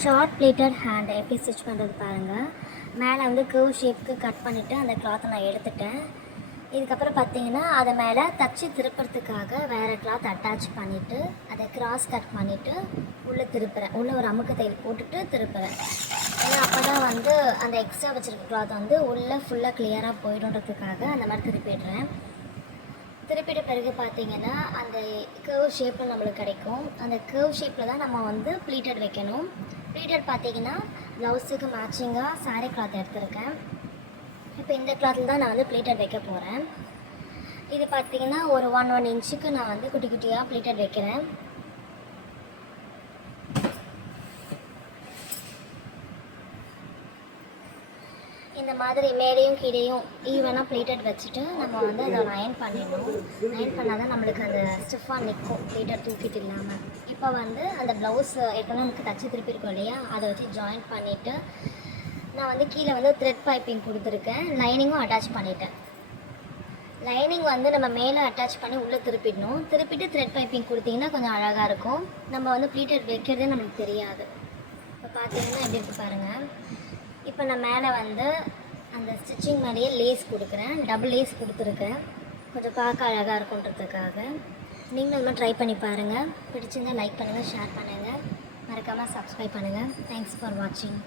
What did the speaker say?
Short plated hand எப்படி stitch பண்ணுறது பாருங்கள். மேலே வந்து கர்வ் ஷேப்புக்கு கட் பண்ணிவிட்டு அந்த கிளாத்தை நான் எடுத்துட்டேன். இதுக்கப்புறம் பார்த்தீங்கன்னா அதை மேலே தச்சு திருப்புறதுக்காக வேறு கிளாத் அட்டாச் பண்ணிவிட்டு அதை கிராஸ் கட் பண்ணிவிட்டு உள்ளே திருப்புறேன். உள்ளே ஒரு அமுக்கு தையல் போட்டுட்டு திருப்புறேன். ஏன்னா அப்போ தான் வந்து அந்த எக்ஸ்ட்ரா வச்சுருக்க கிளாத் வந்து உள்ளே ஃபுல்லாக கிளியராக போயிடுன்றதுக்காக அந்த மாதிரி திருப்பிடுறேன். திருப்பிட்ட பிறகு பார்த்தீங்கன்னா அந்த கர்வ் ஷேப்பில் நம்மளுக்கு கிடைக்கும். அந்த கர்வ் ஷேப்பில் தான் நம்ம வந்து ப்ளீட்டட் வைக்கணும். ப்ளீட்டட் பார்த்தீங்கன்னா ப்ளவுஸுக்கு மேட்சிங்காக சாரீ கிளாத் எடுத்திருக்கேன். இப்போ இந்த கிளாத்தில் தான் நான் வந்து ப்ளீட்டட் வைக்க போகிறேன். இது பார்த்தீங்கன்னா ஒரு 1 இன்ச்சுக்கு நான் வந்து குட்டி குட்டியாக ப்ளீட்டட் வைக்கிறேன். இந்த மாதிரி மேலேயும் கீழேயும் ஈவனாக ப்ளீட்டட் வச்சுட்டு நம்ம வந்து அதை அயன் பண்ணிடணும். அயன் பண்ணால் தான் நம்மளுக்கு அந்த ஸ்டிஃபாக நிற்கும், ப்ளீட்டட் தூக்கிட்டு இல்லாமல். இப்போ வந்து அந்த ப்ளவுஸ் ஏற்கனவே நமக்கு தச்சு திருப்பியிருக்கோம் இல்லையா, அதை வச்சு ஜாயின் பண்ணிவிட்டு நான் வந்து கீழே வந்து த்ரெட் பைப்பிங் கொடுத்துருக்கேன். லைனிங்கும் அட்டாச் பண்ணிட்டேன். லைனிங் வந்து நம்ம மேலே அட்டாச் பண்ணி உள்ளே திருப்பிடணும். திருப்பிட்டு த்ரெட் பைப்பிங் கொடுத்திங்கன்னா கொஞ்சம் அழகாக இருக்கும். நம்ம வந்து ப்ளீட்டட் வைக்கிறதே நம்மளுக்கு தெரியாது. இப்போ பார்த்தீங்கன்னா எப்படி இருக்குது பாருங்கள். இப்போ நான் மேலே வந்து அந்த ஸ்டிச்சிங் மேலேயே லேஸ் கொடுக்குறேன். டபுள் லேஸ் கொடுத்துருக்கேன், கொஞ்சம் பார்க்க அழகாக இருக்குன்றதுக்காக. நீங்களும் இன்னும் ட்ரை பண்ணி பாருங்கள். பிடிச்சிருந்தால் லைக் பண்ணுங்கள், ஷேர் பண்ணுங்கள், மறக்காமல் சப்ஸ்கிரைப் பண்ணுங்கள். தேங்க்ஸ் ஃபார் வாட்சிங்.